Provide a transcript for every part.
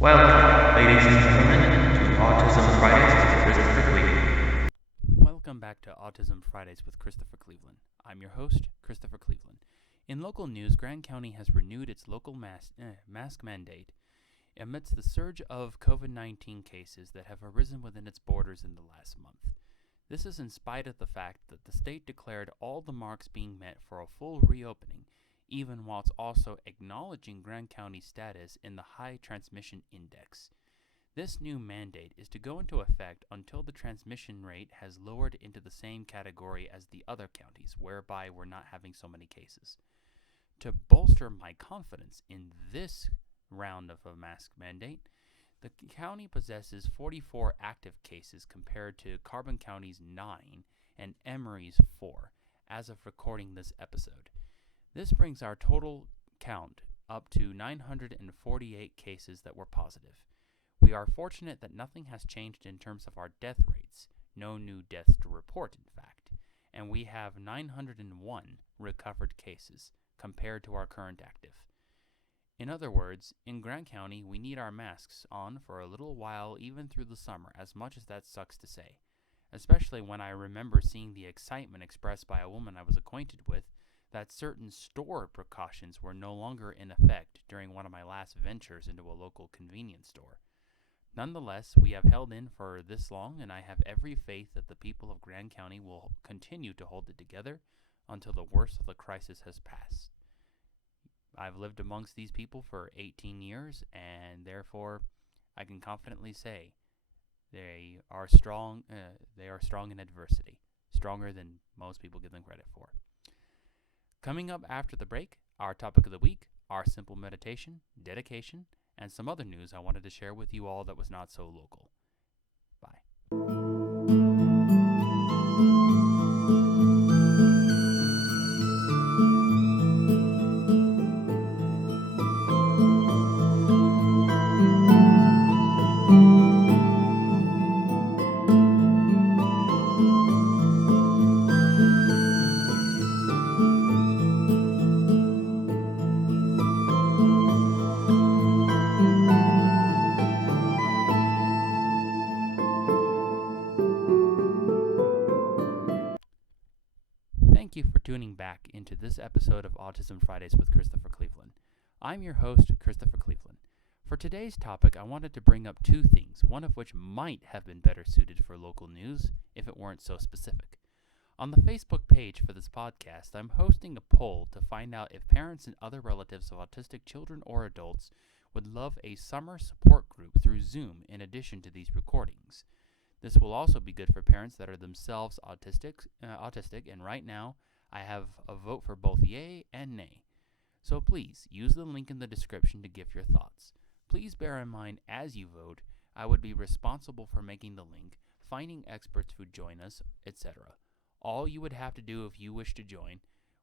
Welcome, ladies and gentlemen, to Autism Fridays with Christopher Cleveland. Welcome back to Autism Fridays with Christopher Cleveland. I'm your host, Christopher Cleveland. In local news, Grand County has renewed its local mask mandate amidst the surge of COVID-19 cases that have arisen within its borders in the last month. This is in spite of the fact that the state declared all the marks being met for a full reopening, even whilst also acknowledging Grand County's status in the high transmission index. This new mandate is to go into effect until the transmission rate has lowered into the same category as the other counties, whereby we're not having so many cases. To bolster my confidence in this round of a mask mandate, the county possesses 44 active cases compared to Carbon County's 9 and Emory's 4 as of recording this episode. This brings our total count up to 948 cases that were positive. We are fortunate that nothing has changed in terms of our death rates, no new deaths to report in fact, and we have 901 recovered cases compared to our current active. In other words, in Grand County, we need our masks on for a little while even through the summer, as much as that sucks to say, especially when I remember seeing the excitement expressed by a woman I was acquainted with that certain store precautions were no longer in effect during one of my last ventures into a local convenience store. Nonetheless, we have held in for this long, and I have every faith that the people of Grand County will continue to hold it together until the worst of the crisis has passed. I've lived amongst these people for 18 years, and therefore I can confidently say they are strong. They are strong in adversity, stronger than most people give them credit for. Coming up after the break, our topic of the week, our simple meditation, dedication, and some other news I wanted to share with you all that was not so local. Bye. Thank you for tuning back into this episode of Autism Fridays with Christopher Cleveland. I'm your host, Christopher Cleveland. For today's topic, I wanted to bring up two things, one of which might have been better suited for local news if it weren't so specific. On the Facebook page for this podcast, I'm hosting a poll to find out if parents and other relatives of autistic children or adults would love a summer support group through Zoom in addition to these recordings. This will also be good for parents that are themselves autistic, and right now I have a vote for both yay and nay. So please use the link in the description to give your thoughts. Please bear in mind as you vote, I would be responsible for making the link, finding experts who join us, etc. All you would have to do if you wish to join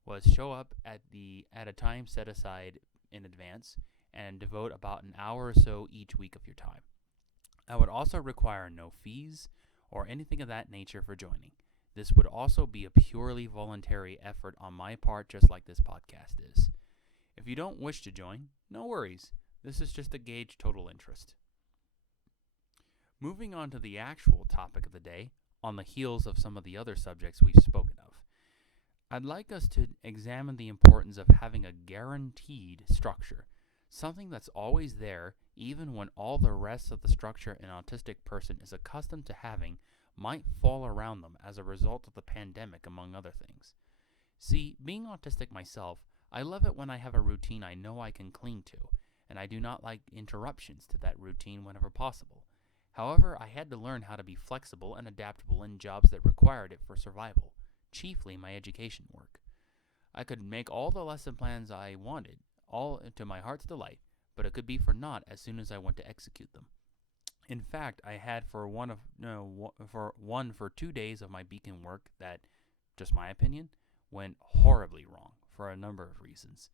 was show up at a time set aside in advance and devote about an hour or so each week of your time. I would also require no fees or anything of that nature for joining. This would also be a purely voluntary effort on my part, just like this podcast is. If you don't wish to join, no worries. This is just to gauge total interest. Moving on to the actual topic of the day, on the heels of some of the other subjects we've spoken of, I'd like us to examine the importance of having a guaranteed structure, something that's always there even when all the rest of the structure an autistic person is accustomed to having might fall around them as a result of the pandemic, among other things. See, being autistic myself, I love it when I have a routine I know I can cling to, and I do not like interruptions to that routine whenever possible. However, I had to learn how to be flexible and adaptable in jobs that required it for survival, chiefly my education work. I could make all the lesson plans I wanted, all to my heart's delight, but it could be for naught as soon as I went to execute them. In fact, I had for 2 days of my beacon work that, just my opinion, went horribly wrong for a number of reasons.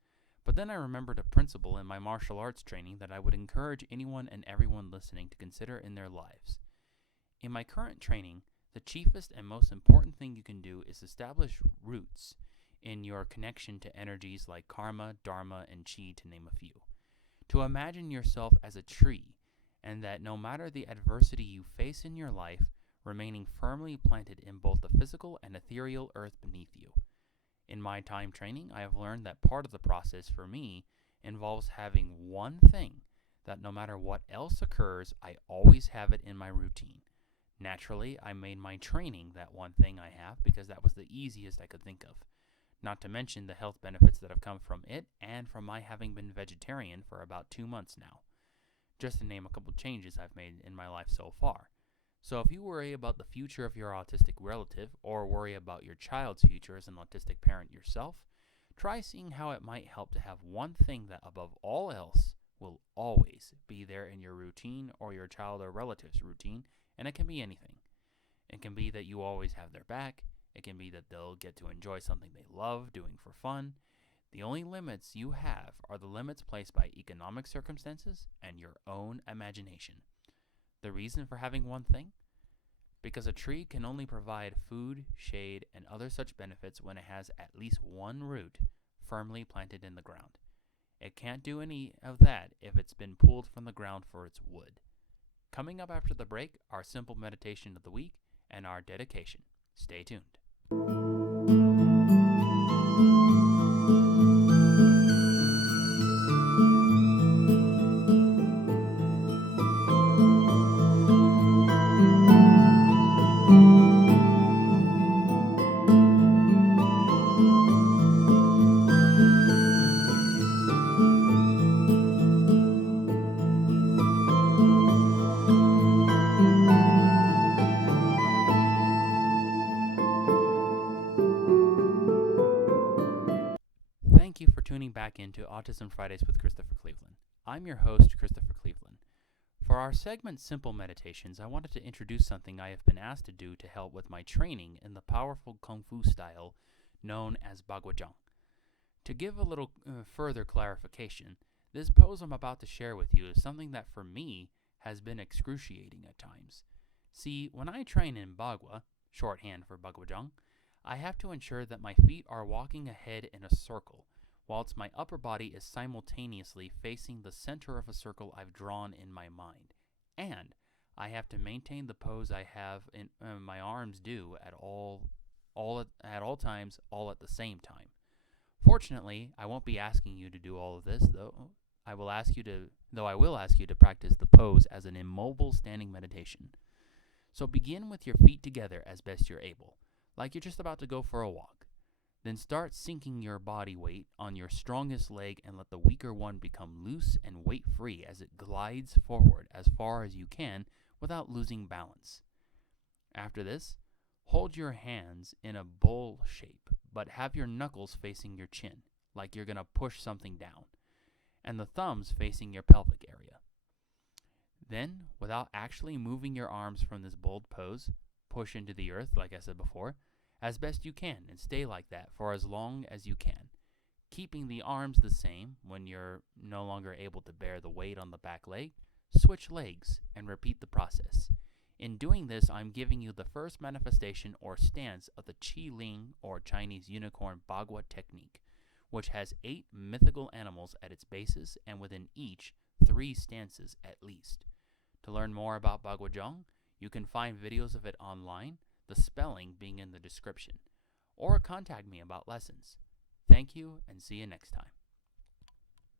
But then I remembered a principle in my martial arts training that I would encourage anyone and everyone listening to consider in their lives. In my current training, the chiefest and most important thing you can do is establish roots in your connection to energies like karma, dharma, and chi, to name a few. To imagine yourself as a tree and that no matter the adversity you face in your life, remaining firmly planted in both the physical and ethereal earth beneath you. In my time training, I have learned that part of the process for me involves having one thing that no matter what else occurs, I always have it in my routine. Naturally, I made my training that one thing I have because that was the easiest I could think of. Not to mention the health benefits that have come from it and from my having been vegetarian for about 2 months now. Just to name a couple changes I've made in my life so far. So if you worry about the future of your autistic relative or worry about your child's future as an autistic parent yourself, try seeing how it might help to have one thing that above all else will always be there in your routine or your child or relative's routine, and it can be anything. It can be that you always have their back. It can be that they'll get to enjoy something they love doing for fun. The only limits you have are the limits placed by economic circumstances and your own imagination. The reason for having one thing? Because a tree can only provide food, shade, and other such benefits when it has at least one root firmly planted in the ground. It can't do any of that if it's been pulled from the ground for its wood. Coming up after the break, our simple meditation of the week and our dedication. Stay tuned. Thank you for tuning back into Autism Fridays with Christopher Cleveland. I'm your host, Christopher Cleveland. For our segment Simple Meditations, I wanted to introduce something I have been asked to do to help with my training in the powerful Kung Fu style known as Baguazhang. To give a little further clarification, this pose I'm about to share with you is something that for me has been excruciating at times. See, when I train in Bagua, shorthand for Baguazhang, I have to ensure that my feet are walking ahead in a circle, whilst my upper body is simultaneously facing the center of a circle I've drawn in my mind. And I have to maintain the pose I have in my arms do at all times, all at the same time. Fortunately, I won't be asking you to do all of this, though I will ask you to practice the pose as an immobile standing meditation. So begin with your feet together as best you're able, like you're just about to go for a walk. Then start sinking your body weight on your strongest leg and let the weaker one become loose and weight-free as it glides forward as far as you can without losing balance. After this, hold your hands in a bowl shape, but have your knuckles facing your chin, like you're going to push something down, and the thumbs facing your pelvic area. Then, without actually moving your arms from this bold pose, push into the earth, like I said before, as best you can, and stay like that for as long as you can, keeping the arms the same. When you're no longer able to bear the weight on the back leg, switch legs and repeat the process. In doing this, I'm giving you the first manifestation or stance of the Qi Ling or Chinese unicorn Bagua technique, which has 8 mythical animals at its basis and within each 3 stances at least. To learn more about Baguazhang, you can find videos of it online, the spelling being in the description, or contact me about lessons. Thank you, and see you next time.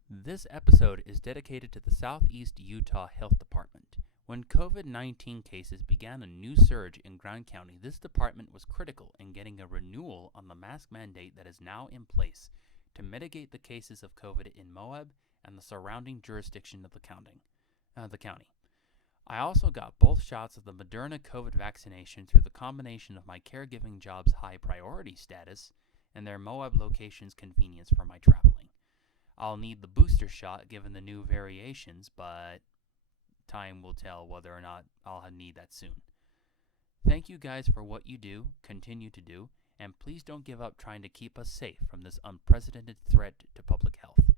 This episode is dedicated to the Southeast Utah Health Department. When COVID-19 cases began a new surge in Grand County, this department was critical in getting a renewal on the mask mandate that is now in place to mitigate the cases of COVID in Moab and the surrounding jurisdiction of the county. I also got both shots of the Moderna COVID vaccination through the combination of my caregiving job's high priority status and their Moab location's convenience for my traveling. I'll need the booster shot given the new variations, but time will tell whether or not I'll need that soon. Thank you guys for what you do, continue to do, and please don't give up trying to keep us safe from this unprecedented threat to public health.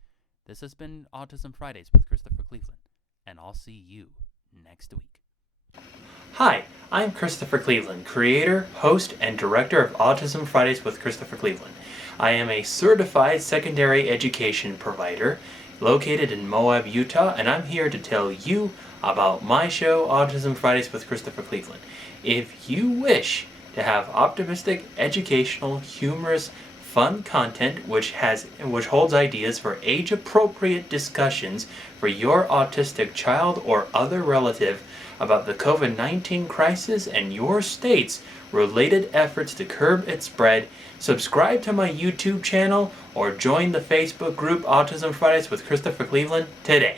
This has been Autism Fridays with Christopher Cleveland, and I'll see you next week. Hi, I'm Christopher Cleveland, creator, host, and director of Autism Fridays with Christopher Cleveland. I am a certified secondary education provider located in Moab, Utah, and I'm here to tell you about my show, Autism Fridays with Christopher Cleveland. If you wish to have optimistic, educational, humorous, fun content which holds ideas for age-appropriate discussions for your autistic child or other relative about the COVID-19 crisis and your state's related efforts to curb its spread, subscribe to my YouTube channel or join the Facebook group Autism Fridays with Christopher Cleveland today.